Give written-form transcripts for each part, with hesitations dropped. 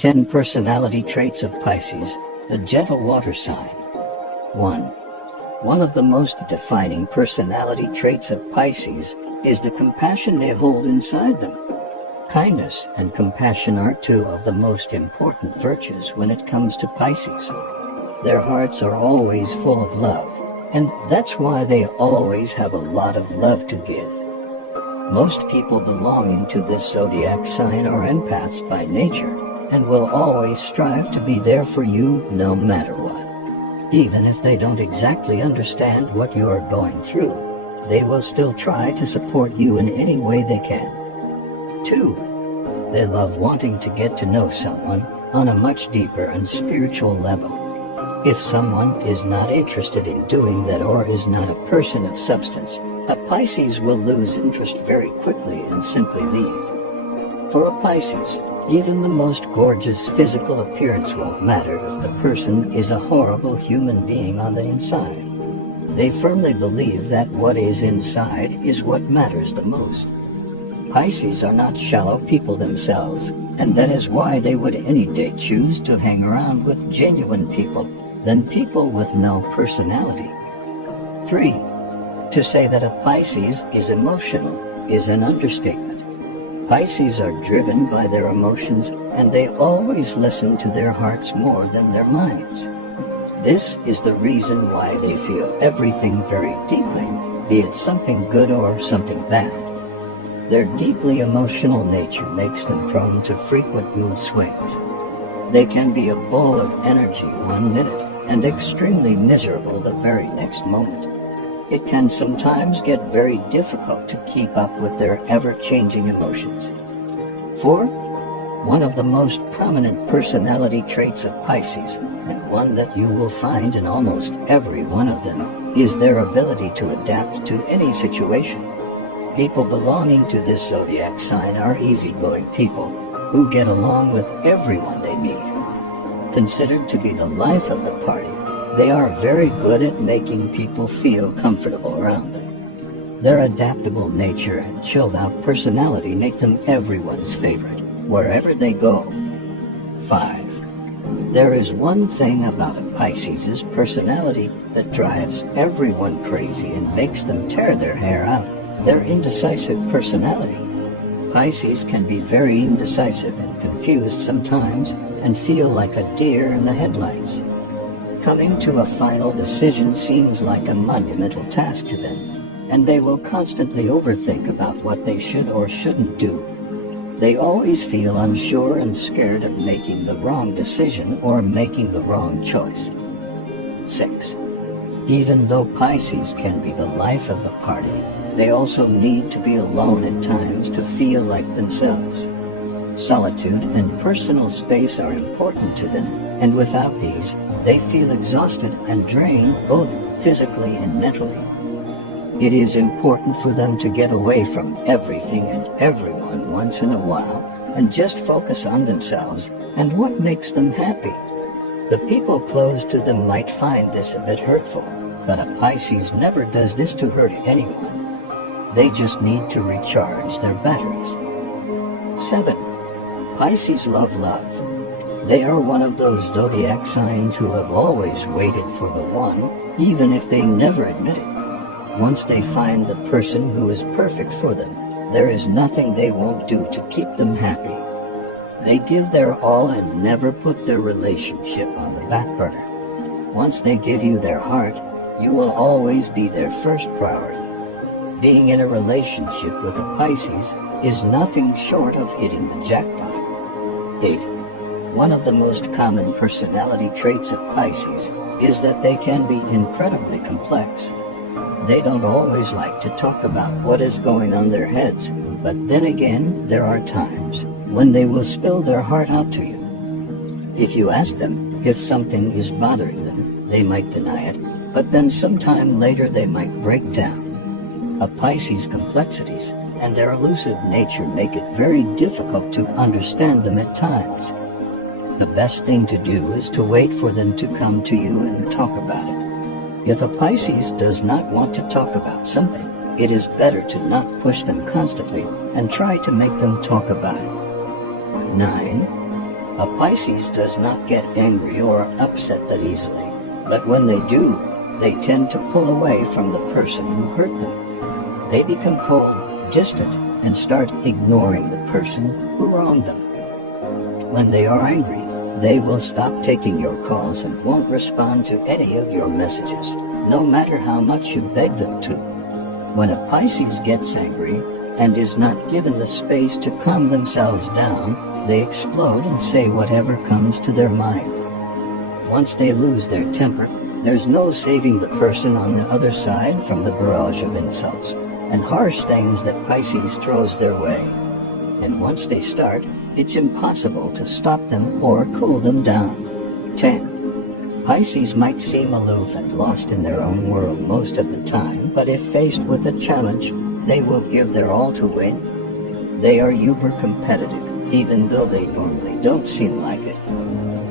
10 Personality Traits of Pisces, the gentle water sign. 1. One of the most defining personality traits of Pisces is the compassion they hold inside them. Kindness and compassion are two of the most important virtues when it comes to Pisces. Their hearts are always full of love, and that's why they always have a lot of love to give. Most people belonging to this zodiac sign are empaths by nature, and will always strive to be there for you no matter what. Even if they don't exactly understand what you are going through, they will still try to support you in any way they can. 2. They love wanting to get to know someone on a much deeper and spiritual level. If someone is not interested in doing that or is not a person of substance, a Pisces will lose interest very quickly and simply leave. For a Pisces, even the most gorgeous physical appearance won't matter if the person is a horrible human being on the inside. They firmly believe that what is inside is what matters the most. Pisces are not shallow people themselves, and that is why they would any day choose to hang around with genuine people than people with no personality. 3. To say that a Pisces is emotional is an understatement. Pisces are driven by their emotions, and they always listen to their hearts more than their minds. This is the reason why they feel everything very deeply, be it something good or something bad. Their deeply emotional nature makes them prone to frequent mood swings. They can be a ball of energy one minute and extremely miserable the very next moment. It can sometimes get very difficult to keep up with their ever-changing emotions. 4. One of the most prominent personality traits of Pisces, and one that you will find in almost every one of them, is their ability to adapt to any situation. People belonging to this zodiac sign are easygoing people who get along with everyone they meet. Considered to be the life of the party, they are very good at making people feel comfortable around them. Their adaptable nature and chilled-out personality make them everyone's favorite, wherever they go. 5. There is one thing about a Pisces' personality that drives everyone crazy and makes them tear their hair out: their indecisive personality. Pisces can be very indecisive and confused sometimes and feel like a deer in the headlights. Coming to a final decision seems like a monumental task to them, and they will constantly overthink about what they should or shouldn't do. They always feel unsure and scared of making the wrong decision or making the wrong choice. 6. Even though Pisces can be the life of the party, they also need to be alone at times to feel like themselves. Solitude and personal space are important to them, and without these, they feel exhausted and drained both physically and mentally. It is important for them to get away from everything and everyone once in a while and just focus on themselves and what makes them happy. The people close to them might find this a bit hurtful, but a Pisces never does this to hurt anyone. They just need to recharge their batteries. 7. Pisces love love. They are one of those zodiac signs who have always waited for the one, even if they never admit it. Once they find the person who is perfect for them, there is nothing they won't do to keep them happy. They give their all and never put their relationship on the back burner. Once they give you their heart, you will always be their first priority. Being in a relationship with a Pisces is nothing short of hitting the jackpot. 8. One of the most common personality traits of Pisces is that they can be incredibly complex. They don't always like to talk about what is going on their heads, but then again, there are times when they will spill their heart out to you. If you ask them if something is bothering them, they might deny it, but then sometime later they might break down. A Pisces' complexities and their elusive nature make it very difficult to understand them at times. The best thing to do is to wait for them to come to you and talk about it. If a Pisces does not want to talk about something, it is better to not push them constantly and try to make them talk about it. 9. A Pisces does not get angry or upset that easily, but when they do, they tend to pull away from the person who hurt them. They become cold, distant, and start ignoring the person who wronged them. When they are angry, they will stop taking your calls and won't respond to any of your messages, no matter how much you beg them to. When a Pisces gets angry and is not given the space to calm themselves down, they explode and say whatever comes to their mind. Once they lose their temper, there's no saving the person on the other side from the barrage of insults and harsh things that Pisces throws their way. And once they start, it's impossible to stop them or cool them down. 10. Pisces might seem aloof and lost in their own world most of the time, but if faced with a challenge, they will give their all to win. They are uber competitive, even though they normally don't seem like it.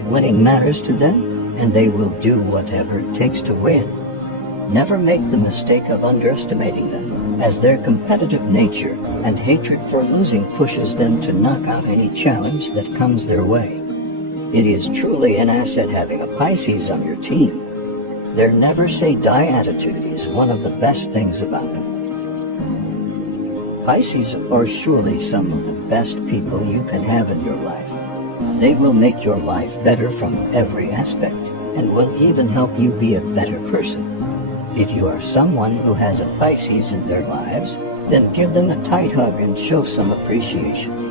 Winning matters to them, and they will do whatever it takes to win. Never make the mistake of underestimating them, as their competitive nature and hatred for losing pushes them to knock out any challenge that comes their way. It is truly an asset having a Pisces on your team. Their never-say-die attitude is one of the best things about them. Pisces are surely some of the best people you can have in your life. They will make your life better from every aspect and will even help you be a better person. If you are someone who has a Pisces in their lives, then give them a tight hug and show some appreciation.